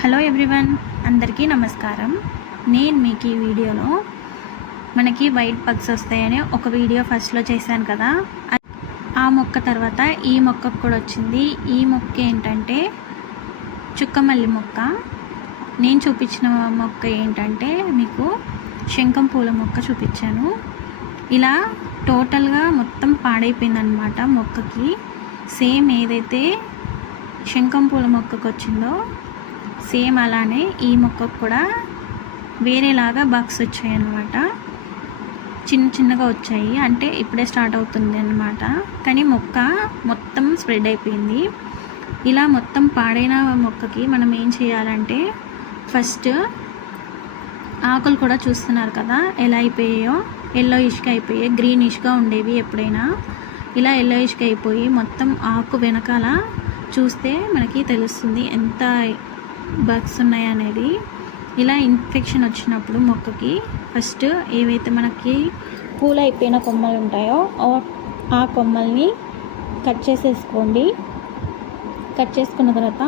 Hello everyone, అందరికీ నమస్కారం. నేను మీకు ఈ వీడియోలో మనకి వైట్ బగ్స్ వస్తాయని ఒక వీడియో ఫస్ట్లో చేశాను కదా, ఆ మొక్క తర్వాత ఈ మొక్కకు కూడా వచ్చింది. ఈ మొక్క ఏంటంటే చుక్కమల్లి మొక్క. నేను చూపించిన మొక్క ఏంటంటే మీకు శంఖం పూల మొక్క చూపించాను. ఇలా టోటల్గా మొత్తం పాడైపోయిందనమాట మొక్కకి. సేమ్ ఏదైతే శంఖం పూల మొక్కకు వచ్చిందో సేమ్ అలానే ఈ మొక్కకు కూడా వేరేలాగా బగ్స్ వచ్చాయి అన్నమాట. చిన్నగా వచ్చాయి, అంటే ఇప్పుడే స్టార్ట్ అవుతుంది అన్నమాట. కానీ మొక్క మొత్తం స్ప్రెడ్ అయిపోయింది. ఇలా మొత్తం పాడైన మొక్కకి మనం ఏం చేయాలంటే, ఫస్ట్ ఆకులు కూడా చూస్తున్నారు కదా ఎలా అయిపోయాయో, ఎల్లోయిష్గా అయిపోయాయి. గ్రీనిష్గా ఉండేవి ఎప్పుడైనా, ఇలా ఎల్లోయిష్గా అయిపోయి మొత్తం ఆకు వెనకాల చూస్తే మనకి తెలుస్తుంది ఎంత బగ్స్ ఉన్నాయి అనేది. ఇలా ఇన్ఫెక్షన్ వచ్చినప్పుడు మొక్కకి ఫస్ట్ ఏవైతే మనకి పూలు అయిపోయిన కొమ్మలు ఉంటాయో ఆ కొమ్మల్ని కట్ చేసేసుకోండి. కట్ చేసుకున్న తర్వాత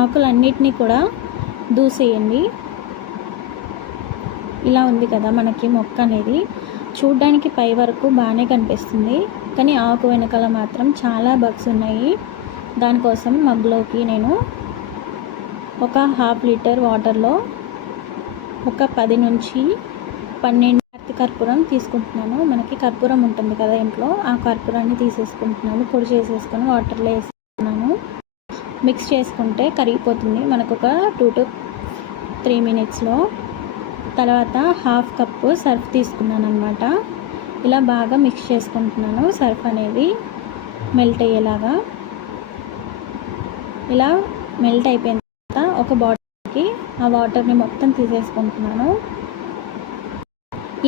ఆకులన్నిటినీ కూడా దూసేయండి. ఇలా ఉంది కదా మనకి మొక్క అనేది. చూడ్డానికి పై వరకు బాగానే కనిపిస్తుంది, కానీ ఆకు వెనకాల మాత్రం చాలా బగ్స్ ఉన్నాయి. దానికోసం మగ్గులోకి నేను ఒక 1/2 లీటర్ వాటర్లో ఒక 10 నుంచి 12 అత్తి కర్పూరం తీసుకుంటున్నాను. మనకి కర్పూరం ఉంటుంది కదా ఇంట్లో, ఆ కర్పూరాన్ని తీసేసుకుంటున్నాను. పొడి చేసేసుకొని వాటర్లో వేసుకున్నాను. మిక్స్ చేసుకుంటే కరిగిపోతుంది మనకు ఒక 2 to 3 మినిట్స్లో. తర్వాత 1/2 కప్పు సర్ఫ్ తీసుకున్నాను అనమాట. ఇలా బాగా మిక్స్ చేసుకుంటున్నాను. సర్ఫ్ అనేది మెల్ట్ అయ్యేలాగా. ఇలా మెల్ట్ అయిపోయిన తర్వాత ఒక బాటిల్కి ఆ వాటర్ని మొత్తం తీసేసుకుంటున్నాను.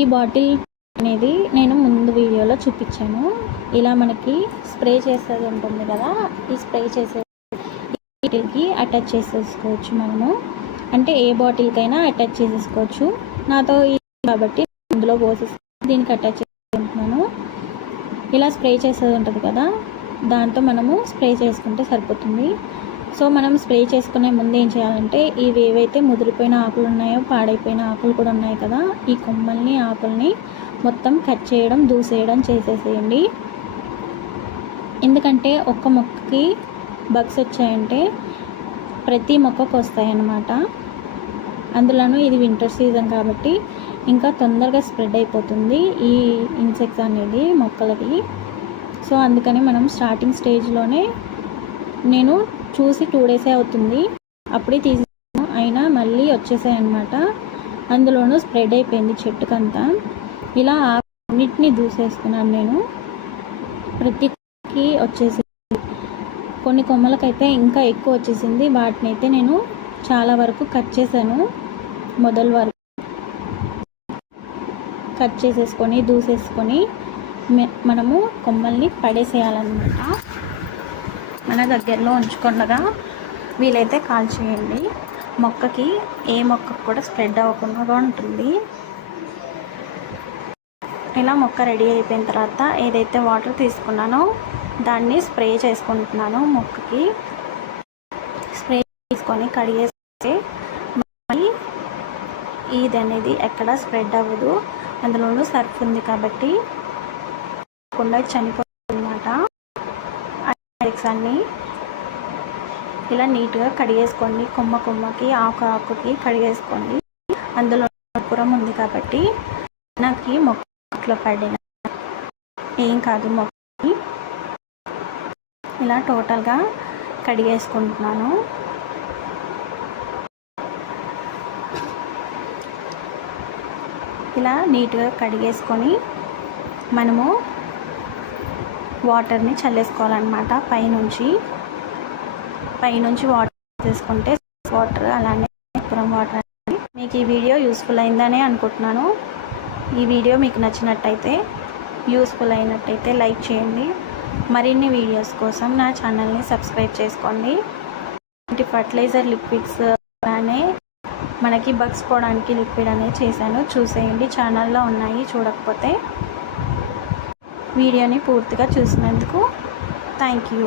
ఈ బాటిల్ అనేది నేను ముందు వీడియోలో చూపించాను. ఇలా మనకి స్ప్రే చేసేది ఉంటుంది కదా, ఈ స్ప్రే చేసే బాటిల్కి అటాచ్ చేసేసుకోవచ్చు మనము. అంటే ఏ బాటిల్కైనా అటాచ్ చేసేసుకోవచ్చు. నాతో కాబట్టి ఇందులో పోసేసి దీనికి అటాచ్ చేసుకుంటున్నాను. ఇలా స్ప్రే చేసేది ఉంటుంది కదా, దాంతో మనము స్ప్రే చేసుకుంటే సరిపోతుంది. సో మనం స్ప్రే చేసుకునే ముందు ఏం చేయాలంటే, ఇవి ఏవైతే ముదిరిపోయిన ఆకులు ఉన్నాయో, పాడైపోయిన ఆకులు కూడా ఉన్నాయి కదా, ఈ కొమ్మల్ని ఆకుల్ని మొత్తం కట్ చేయడం, దూసేయడం చేసేసేయండి. ఎందుకంటే ఒక్క మొక్కకి బగ్స్ వచ్చాయంటే ప్రతి మొక్కకు వస్తాయన్నమాట. అందులోనూ ఇది వింటర్ సీజన్ కాబట్టి ఇంకా తొందరగా స్ప్రెడ్ అయిపోతుంది ఈ ఇన్సెక్ట్స్ అనేది మొక్కలకి. సో అందుకని మనం స్టార్టింగ్ స్టేజ్లోనే, నేను చూసి 2 డేసే అవుతుంది అప్పుడే తీసేసాను, అయినా మళ్ళీ వచ్చేసాయి అన్నమాట. అందులోనూ స్ప్రెడ్ అయిపోయింది చెట్టుకంతా. ఇలా అన్నిటినీ దూసేసుకున్నాను నేను. ప్రతికి వచ్చేసి కొన్ని కొమ్మలకైతే ఇంకా ఎక్కువ వచ్చేసింది. వాటిని అయితే నేను చాలా వరకు కట్ చేశాను. మొదల వరకు కట్ చేసేసుకొని దూసేసుకొని మనము కొమ్మల్ని పడేసేయాలన్నమాట. మన దగ్గరలో ఉంచుకుండగా వీలైతే కాల్ చేయండి. మొక్కకి ఏ మొక్కకు కూడా స్ప్రెడ్ అవ్వకుండా ఉంటుంది. ఇలా మొక్క రెడీ అయిపోయిన తర్వాత ఏదైతే వాటర్ తీసుకున్నానో దాన్ని స్ప్రే చేసుకుంటున్నాను. మొక్కకి స్ప్రే తీసుకొని కడిగేస్తే మళ్ళీ ఇది అనేది ఎక్కడ స్ప్రెడ్ అవ్వదు. అందులోనూ సర్ఫ్ ఉంది కాబట్టి చనిపోతుంది అన్నమాట. అన్ని ఇలా నీట్గా కడిగేసుకోండి. కొమ్మకి ఆకుకి కడిగేసుకోండి. అందులో కర్పూరం ఉంది కాబట్టి నాకు మొక్కలో పడిన ఏం కాదు. మొక్కకి ఇలా టోటల్గా కడిగేసుకుంటున్నాను. ఇలా నీట్గా కడిగేసుకొని మనము వాటర్ని చల్లేసుకోవాలన్నమాట. పైనుంచి వాటర్ తీసుకుంటే వాటర్ అలానే వాటర్. మీకు ఈ వీడియో యూస్ఫుల్ అయిందనే అనుకుంటున్నాను. ఈ వీడియో మీకు నచ్చినట్టయితే, యూస్ఫుల్ అయినట్టయితే లైక్ చేయండి. మరిన్ని వీడియోస్ కోసం నా ఛానల్ని సబ్స్క్రైబ్ చేసుకోండి. ఫర్టిలైజర్ లిక్విడ్స్ అలానే మనకి బగ్స్ పోవడానికి లిక్విడ్ అనేది చేశాను, చూసేయండి. ఛానల్లో ఉన్నాయి, చూడకపోతే. వీడియోని పూర్తిగా చూసినందుకు థ్యాంక్ యూ.